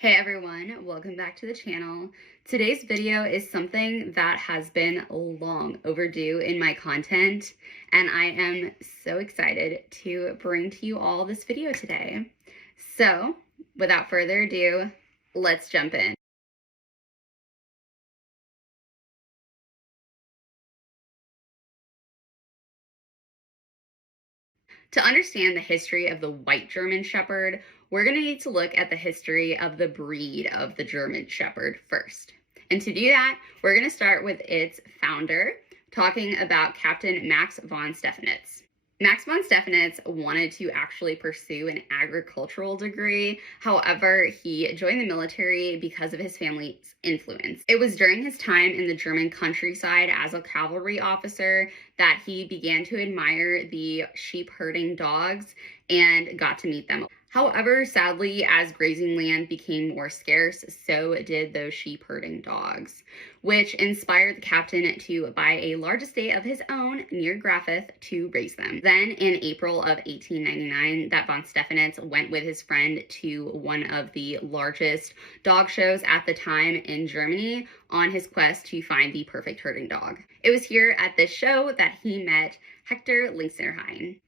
Hey everyone, welcome back to the channel. Today's video is something that has been long overdue in my content, and I am so excited to bring to you all this video today. So, without further ado, let's jump in. To understand the history of the white German Shepherd, we're going to need to look at the history of the breed of the German Shepherd first. And to do that, we're going to start with its founder, talking about Captain Max von Stephanitz. Max von Stephanitz wanted to actually pursue an agricultural degree. However, he joined the military because of his family's influence. It was during his time in the German countryside as a cavalry officer that he began to admire the sheep herding dogs and got to meet them. However, sadly, as grazing land became more scarce, so did those sheep herding dogs, which inspired the captain to buy a large estate of his own near Graffith to raise them. Then in April of 1899, that von Stephanitz went with his friend to one of the largest dog shows at the time in Germany on his quest to find the perfect herding dog. It was here at this show that he met Hector Linksenheim,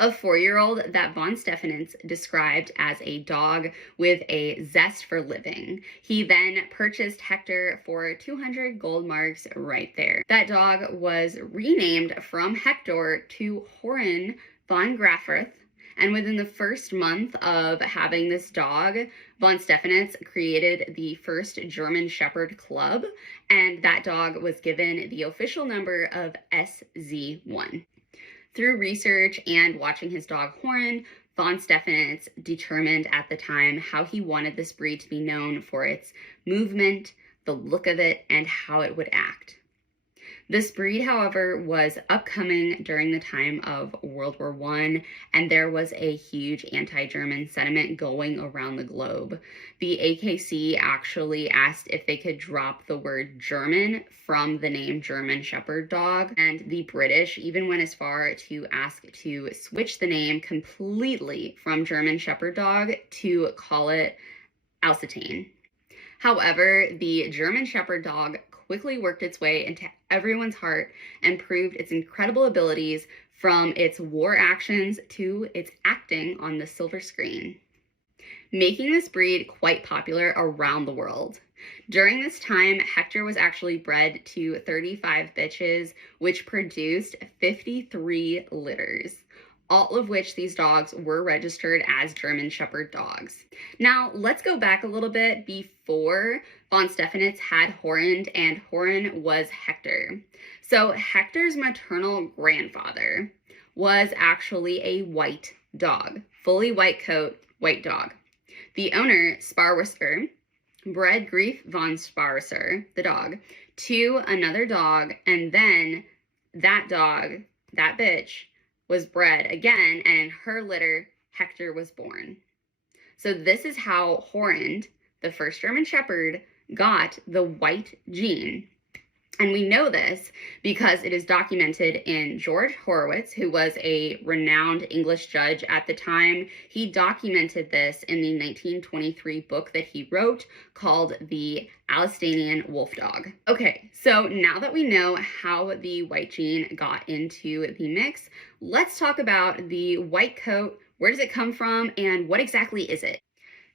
a 4-year-old that von Stephanitz described as a dog with a zest for living. He then purchased Hector for 200 gold marks right there. That dog was renamed from Hector to Horen von Graffith, and within the first month of having this dog, von Stephanitz created the first German Shepherd Club, and that dog was given the official number of SZ1. Through research and watching his dog Horen, von Stephanitz determined at the time how he wanted this breed to be known for its movement, the look of it, and how it would act. This breed, however, was upcoming during the time of World War I, and there was a huge anti-German sentiment going around the globe. The AKC actually asked if they could drop the word German from the name German Shepherd Dog, and the British even went as far to ask to switch the name completely from German Shepherd Dog to call it Alsatian. However, the German Shepherd Dog quickly worked its way into everyone's heart and proved its incredible abilities, from its war actions to its acting on the silver screen, making this breed quite popular around the world. During this time, Hector was actually bred to 35 bitches, which produced 53 litters, all of which these dogs were registered as German Shepherd dogs. Now, let's go back a little bit before von Stephanitz had Horen, and Horen was Hector. So Hector's maternal grandfather was actually a white dog, fully white coat, white dog. The owner, Sparwhisper, bred Grief von Sparwhisper, the dog, to another dog, and then that dog, that bitch, was bred again, and in her litter, Hector was born. So this is how Horen, the first German Shepherd, got the white gene. And we know this because it is documented in George Horowitz, who was a renowned English judge at the time. He documented this in the 1923 book that he wrote called The Alsatian Wolf Dog. Okay, so now that we know how the white gene got into the mix, let's talk about the white coat. Where does it come from, and what exactly is it?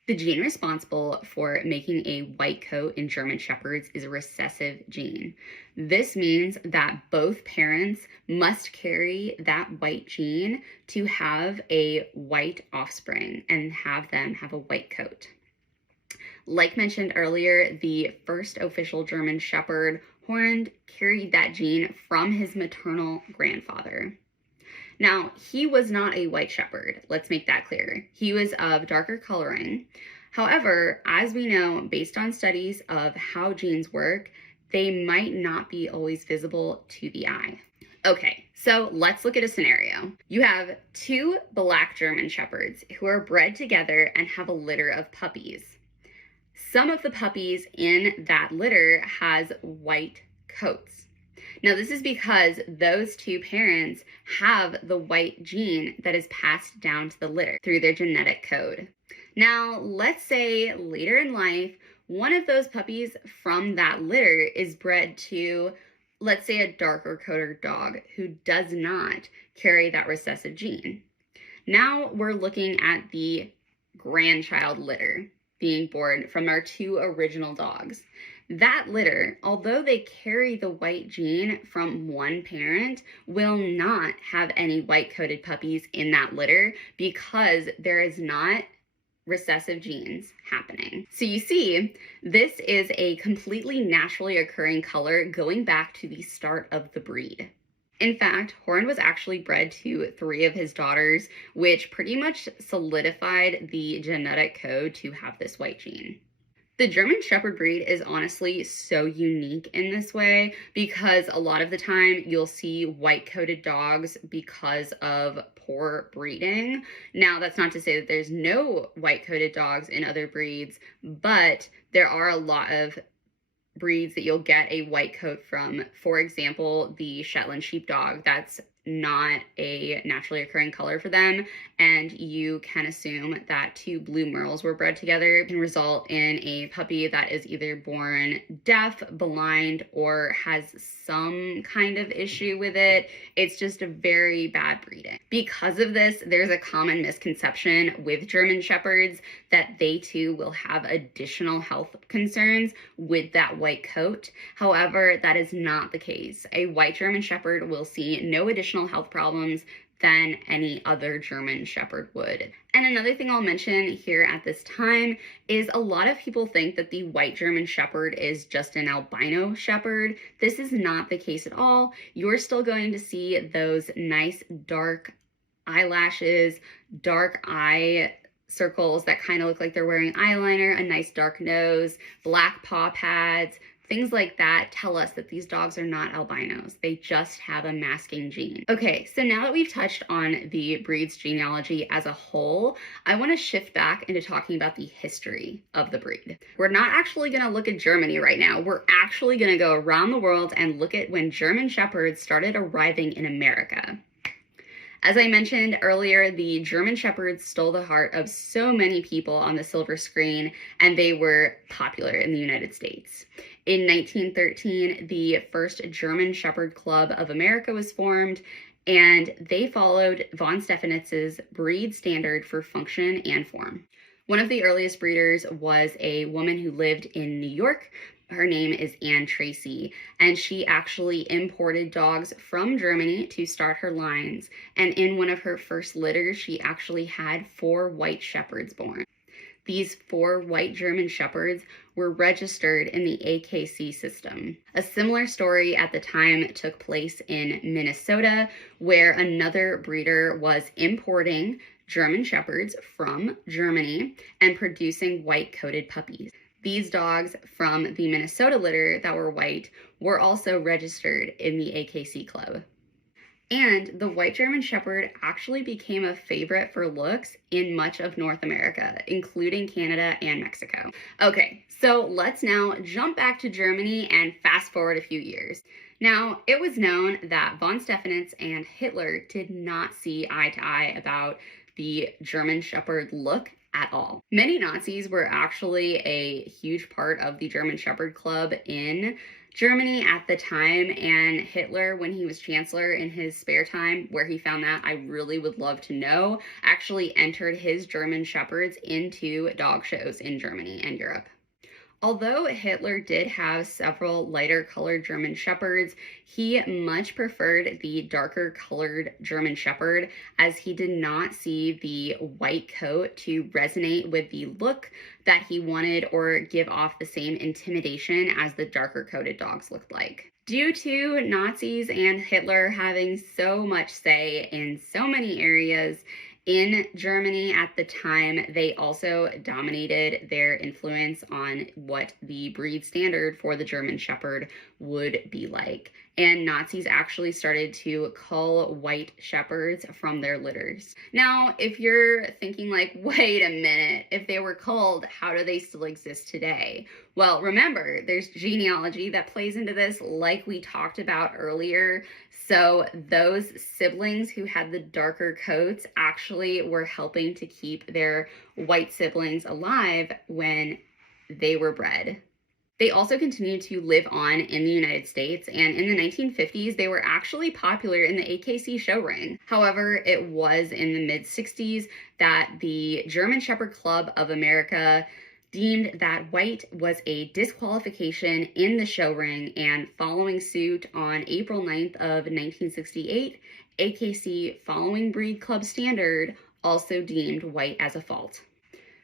The gene responsible for making a white coat in German Shepherds is a recessive gene. This means that both parents must carry that white gene to have a white offspring and have them have a white coat. Like mentioned earlier, the first official German Shepherd, Horen, carried that gene from his maternal grandfather. Now, he was not a white shepherd. Let's make that clear. He was of darker coloring. However, as we know, based on studies of how genes work, they might not be always visible to the eye. Okay, so let's look at a scenario. You have 2 black German Shepherds who are bred together and have a litter of puppies. Some of the puppies in that litter has white coats. Now, this is because those 2 parents have the white gene that is passed down to the litter through their genetic code. Now, let's say later in life, one of those puppies from that litter is bred to, let's say, a darker coated dog who does not carry that recessive gene. Now we're looking at the grandchild litter being born from our two original dogs. That litter, although they carry the white gene from one parent, will not have any white-coated puppies in that litter because there is not recessive genes happening. So you see, this is a completely naturally occurring color going back to the start of the breed. In fact, Horn was actually bred to 3 of his daughters, which pretty much solidified the genetic code to have this white gene. The German Shepherd breed is honestly so unique in this way because a lot of the time you'll see white-coated dogs because of poor breeding. Now, that's not to say that there's no white-coated dogs in other breeds, but there are a lot of breeds that you'll get a white coat from. For example, the Shetland sheepdog, that's not a naturally occurring color for them, and you can assume that 2 blue merles were bred together can result in a puppy that is either born deaf, blind, or has some kind of issue with it. It's just a very bad breeding. Because of this, there's a common misconception with German Shepherds that they too will have additional health concerns with that white coat. However, that is not the case. A white German Shepherd will see no additional health problems than any other German Shepherd would. And another thing I'll mention here at this time is a lot of people think that the white German Shepherd is just an albino shepherd. This is not the case at all. You're still going to see those nice dark eyelashes, dark eye circles that kind of look like they're wearing eyeliner, a nice dark nose, black paw pads. Things like that tell us that these dogs are not albinos. They just have a masking gene. Okay, so now that we've touched on the breed's genealogy as a whole, I want to shift back into talking about the history of the breed. We're not actually going to look at Germany right now. We're actually going to go around the world and look at when German Shepherds started arriving in America. As I mentioned earlier, the German Shepherds stole the heart of so many people on the silver screen, and they were popular in the United States. In 1913, the first German Shepherd Club of America was formed, and they followed von Stephanitz's breed standard for function and form. One of the earliest breeders was a woman who lived in New York. Her name is Anne Tracy, and she actually imported dogs from Germany to start her lines. And in one of her first litters, she actually had 4 white shepherds born. These 4 white German Shepherds were registered in the AKC system. A similar story at the time took place in Minnesota, where another breeder was importing German Shepherds from Germany and producing white-coated puppies. These dogs from the Minnesota litter that were white were also registered in the AKC club. And the white German Shepherd actually became a favorite for looks in much of North America, including Canada and Mexico. Okay, so let's now jump back to Germany and fast forward a few years. Now, it was known that von Stephanitz and Hitler did not see eye to eye about the German Shepherd look at all. Many Nazis were actually a huge part of the German Shepherd Club in Germany at the time, and Hitler, when he was chancellor in his spare time, where he found that, I really would love to know, actually entered his German Shepherds into dog shows in Germany and Europe. Although Hitler did have several lighter colored German Shepherds, he much preferred the darker colored German Shepherd, as he did not see the white coat to resonate with the look that he wanted or give off the same intimidation as the darker coated dogs looked like. Due to Nazis and Hitler having so much say in so many areas in Germany at the time, they also dominated their influence on what the breed standard for the German Shepherd would be like. And Nazis actually started to cull white shepherds from their litters. Now, if you're thinking like, wait a minute, if they were culled, how do they still exist today? Well, remember, there's genealogy that plays into this, like we talked about earlier. So those siblings who had the darker coats actually essentially were helping to keep their white siblings alive when they were bred. They also continued to live on in the United States, and in the 1950s, they were actually popular in the AKC show ring. However, it was in the mid-60s that the German Shepherd Club of America deemed that white was a disqualification in the show ring, and following suit on April 9th of 1968, AKC, following Breed Club standard, also deemed white as a fault,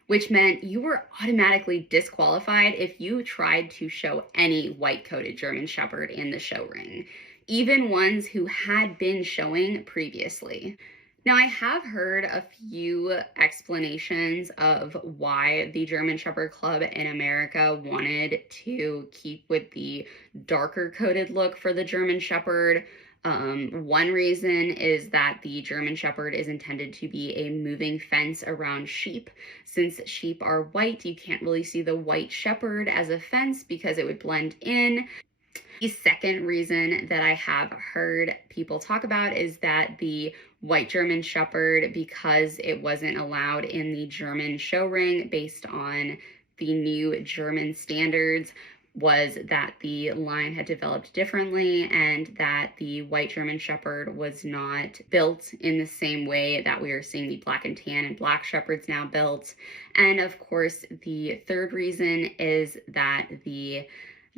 which meant you were automatically disqualified if you tried to show any white-coated German Shepherd in the show ring, even ones who had been showing previously. Now, I have heard a few explanations of why the German Shepherd Club in America wanted to keep with the darker coated look for the German Shepherd. One reason is that the German Shepherd is intended to be a moving fence around sheep. Since sheep are white, you can't really see the white shepherd as a fence because it would blend in. The second reason that I have heard people talk about is that the white German Shepherd, because it wasn't allowed in the German show ring based on the new German standards, was that the line had developed differently and that the white German Shepherd was not built in the same way that we are seeing the black and tan and black Shepherds now built. And of course, the third reason is that the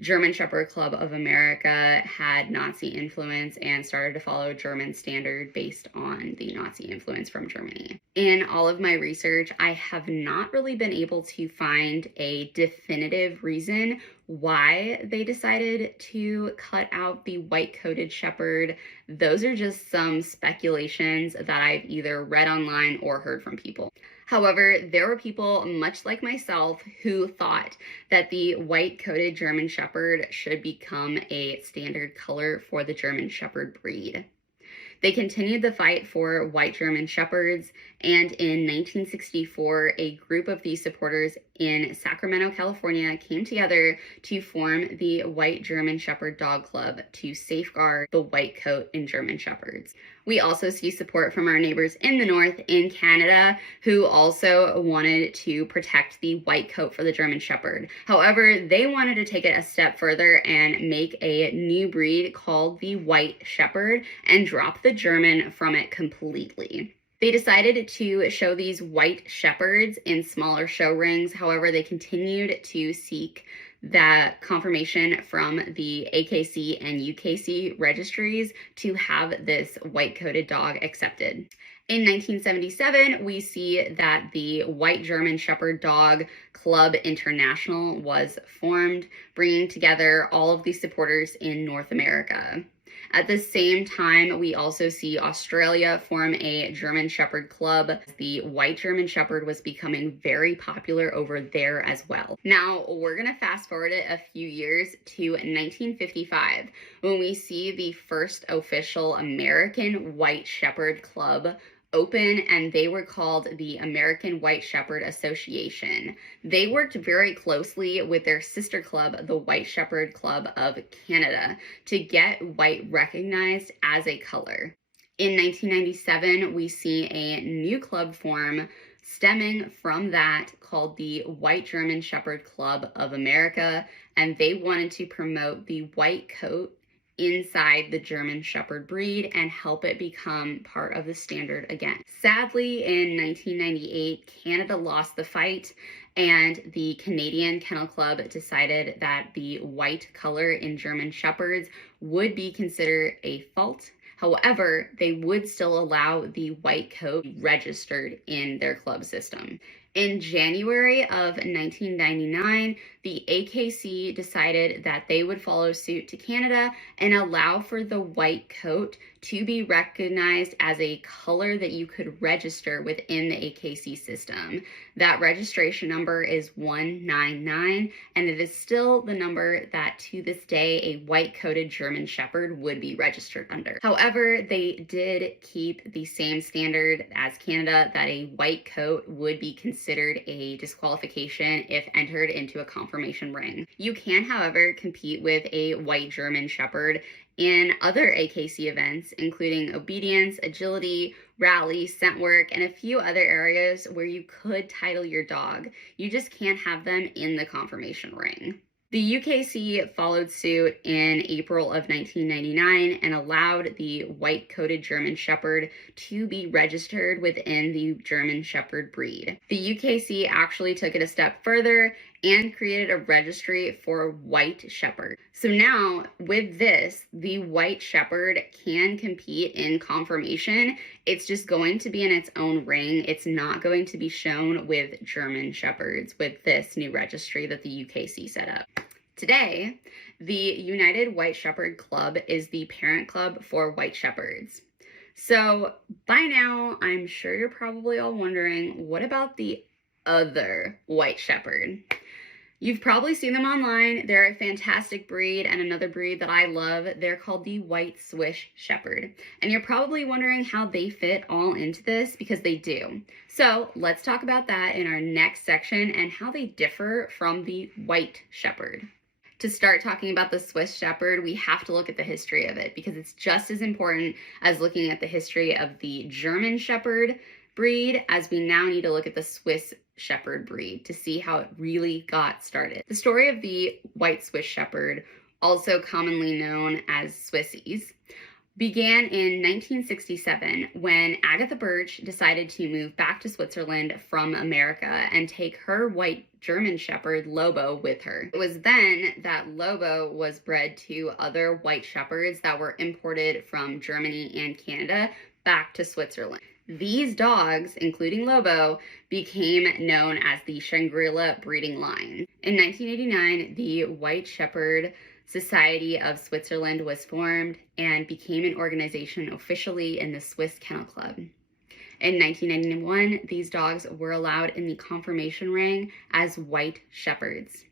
German Shepherd Club of America had Nazi influence and started to follow German standard based on the Nazi influence from Germany. In all of my research, I have not really been able to find a definitive reason why they decided to cut out the white-coated shepherd. Those are just some speculations that I've either read online or heard from people. However, there were people, much like myself, who thought that the white-coated German Shepherd should become a standard color for the German Shepherd breed. They continued the fight for white German Shepherds, and in 1964, a group of these supporters in Sacramento, California, came together to form the White German Shepherd Dog Club to safeguard the white coat in German Shepherds. We also see support from our neighbors in the north in Canada, who also wanted to protect the white coat for the German Shepherd. However, they wanted to take it a step further and make a new breed called the White Shepherd and drop the German from it completely. They decided to show these white shepherds in smaller show rings. However, they continued to seek that confirmation from the AKC and UKC registries to have this white-coated dog accepted. In 1977, we see that the White German Shepherd Dog Club International was formed, bringing together all of the supporters in North America. At the same time, we also see Australia form a German Shepherd club. The White German Shepherd was becoming very popular over there as well. Now, we're going to fast forward it a few years to 1955, when we see the first official American White Shepherd Club open, and they were called the American White Shepherd Association. They worked very closely with their sister club, the White Shepherd Club of Canada, to get white recognized as a color. In 1997, we see a new club form stemming from that called the White German Shepherd Club of America, and they wanted to promote the white coat inside the German Shepherd breed and help it become part of the standard again. Sadly, in 1998, Canada lost the fight, and the Canadian Kennel Club decided that the white color in German Shepherds would be considered a fault. However, they would still allow the white coat registered in their club system. In January of 1999, the AKC decided that they would follow suit to Canada and allow for the white coat to be recognized as a color that you could register within the AKC system. That registration number is 199, and it is still the number that to this day a white-coated German Shepherd would be registered under. However, they did keep the same standard as Canada, that a white coat would be considered a disqualification if entered into a confirmation ring. You can, however, compete with a white German Shepherd in other AKC events, including obedience, agility, rally, scent work, and a few other areas where you could title your dog. You just can't have them in the conformation ring. The UKC followed suit in April of 1999 and allowed the white-coated German Shepherd to be registered within the German Shepherd breed. The UKC actually took it a step further and created a registry for white shepherd. So now, with this, the white shepherd can compete in conformation. It's just going to be in its own ring. It's not going to be shown with German shepherds with this new registry that the UKC set up. Today, the United White Shepherd Club is the parent club for white shepherds. So by now, I'm sure you're probably all wondering, what about the other white shepherd? You've probably seen them online. They're a fantastic breed, and another breed that I love, they're called the White Swiss Shepherd. And you're probably wondering how they fit all into this, because they do. So let's talk about that in our next section and how they differ from the White Shepherd. To start talking about the Swiss Shepherd, we have to look at the history of it, because it's just as important as looking at the history of the German Shepherd breed, as we now need to look at the Swiss Shepherd breed to see how it really got started. The story of the White Swiss Shepherd, also commonly known as Swissies, began in 1967 when Agatha Birch decided to move back to Switzerland from America and take her white German Shepherd, Lobo, with her. It was then that Lobo was bred to other white shepherds that were imported from Germany and Canada back to Switzerland. These dogs, including Lobo, became known as the Shangri-La breeding line. In 1989, the White Shepherd Society of Switzerland was formed and became an organization officially in the Swiss Kennel Club. In 1991, these dogs were allowed in the conformation ring as white shepherds.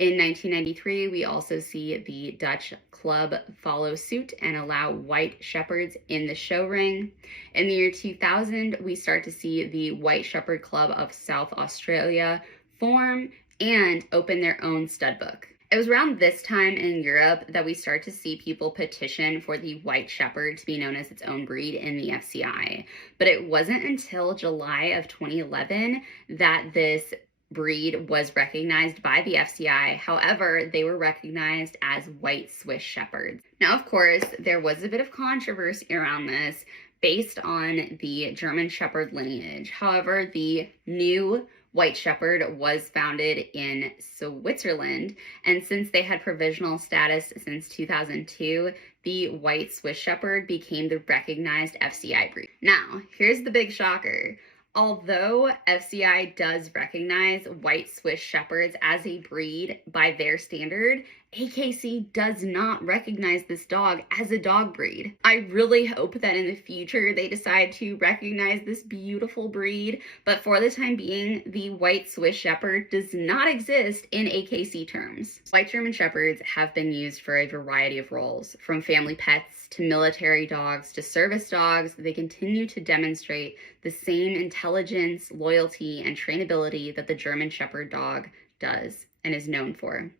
In 1993, we also see the Dutch club follow suit and allow white shepherds in the show ring. In the year 2000, we start to see the White Shepherd Club of South Australia form and open their own stud book. It was around this time in Europe that we start to see people petition for the White Shepherd to be known as its own breed in the FCI. But it wasn't until July of 2011 that this breed was recognized by the FCI. However, they were recognized as White Swiss Shepherds. Now, of course, there was a bit of controversy around this based on the German Shepherd lineage. However, the new White Shepherd was founded in Switzerland, and since they had provisional status since 2002, the White Swiss Shepherd became the recognized FCI breed. Now, here's the big shocker. Although FCI does recognize White Swiss Shepherds as a breed by their standard, AKC does not recognize this dog as a dog breed. I really hope that in the future they decide to recognize this beautiful breed, but for the time being, the White Swiss Shepherd does not exist in AKC terms. White German Shepherds have been used for a variety of roles, from family pets to military dogs to service dogs. They continue to demonstrate the same intelligence, loyalty, and trainability that the German Shepherd dog does and is known for.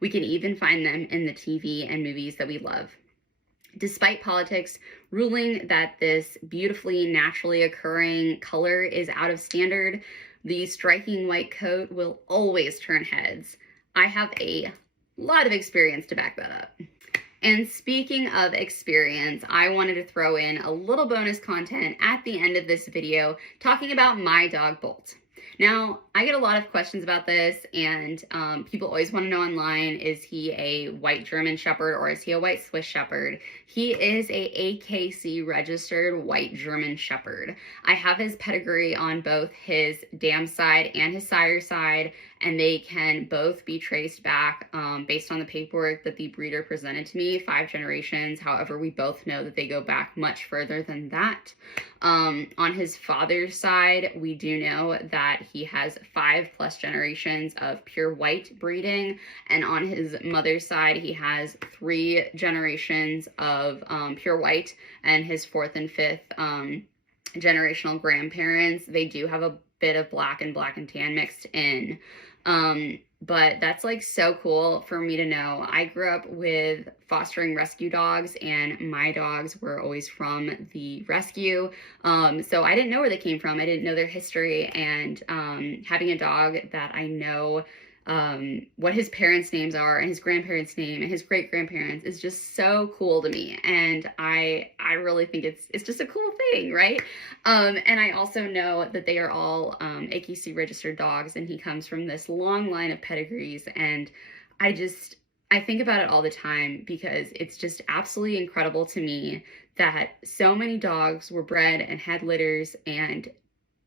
We can even find them in the TV and movies that we love. Despite politics ruling that this beautifully naturally occurring color is out of standard, the striking white coat will always turn heads. I have a lot of experience to back that up. And speaking of experience, I wanted to throw in a little bonus content at the end of this video talking about my dog Bolt. Now, I get a lot of questions about this, and people always want to know online, is he a white German Shepherd or is he a white Swiss Shepherd? He is a AKC registered white German Shepherd. I have his pedigree on both his dam side and his sire side, and they can both be traced back based on the paperwork that the breeder presented to me, 5 generations. However, we both know that they go back much further than that. On his father's side, we do know that he has 5+ generations of pure white breeding, and on his mother's side, he has 3 generations of pure white, and his 4th and 5th generational grandparents, they do have a bit of black and tan mixed in. but that's like so cool for me to know. I grew up with fostering rescue dogs, and my dogs were always from the rescue. So I didn't know where they came from. I didn't know their history, and having a dog that I know what his parents' names are and his grandparents' name and his great grandparents is just so cool to me, and I really think it's just a cool thing, right? And I also know that they are all AKC registered dogs, and he comes from this long line of pedigrees, and I think about it all the time because it's just absolutely incredible to me that so many dogs were bred and had litters, and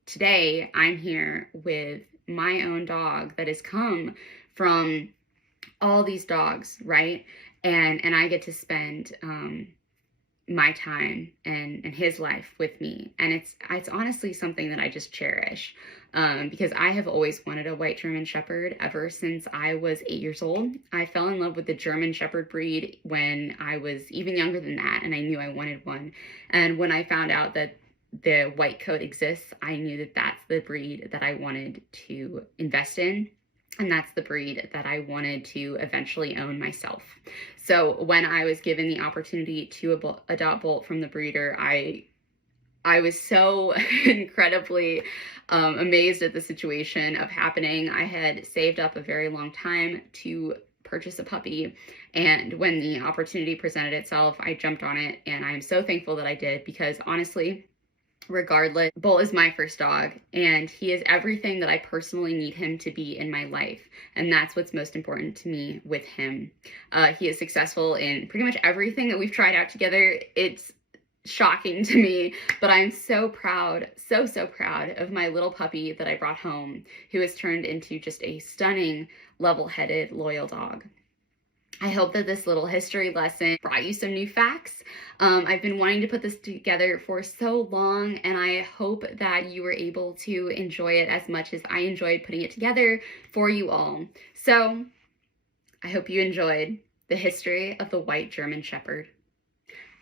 today I'm here with my own dog that has come from all these dogs, right? And I get to spend my time and his life with me, and it's honestly something that I just cherish, because I have always wanted a white German Shepherd ever since I was 8 years old. I fell in love with the German Shepherd breed when I was even younger than that, and I knew I wanted one. And when I found out that the white coat exists, I knew that that's the breed that I wanted to invest in. And that's the breed that I wanted to eventually own myself. So when I was given the opportunity to adopt Bolt from the breeder, I was so incredibly amazed at the situation of happening. I had saved up a very long time to purchase a puppy, and when the opportunity presented itself, I jumped on it, and I'm so thankful that I did, because honestly, regardless, Bolt is my first dog, and he is everything that I personally need him to be in my life, and that's what's most important to me with him. He is successful in pretty much everything that we've tried out together. It's shocking to me, but I'm so proud, so proud of my little puppy that I brought home, who has turned into just a stunning, level-headed, loyal dog. I hope that this little history lesson brought you some new facts. I've been wanting to put this together for so long, and I hope that you were able to enjoy it as much as I enjoyed putting it together for you all. So I hope you enjoyed the history of the white German Shepherd.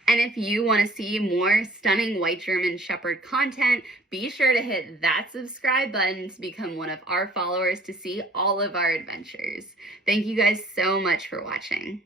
And if you want to see more stunning white German Shepherd content, be sure to hit that subscribe button to become one of our followers to see all of our adventures. Thank you guys so much for watching.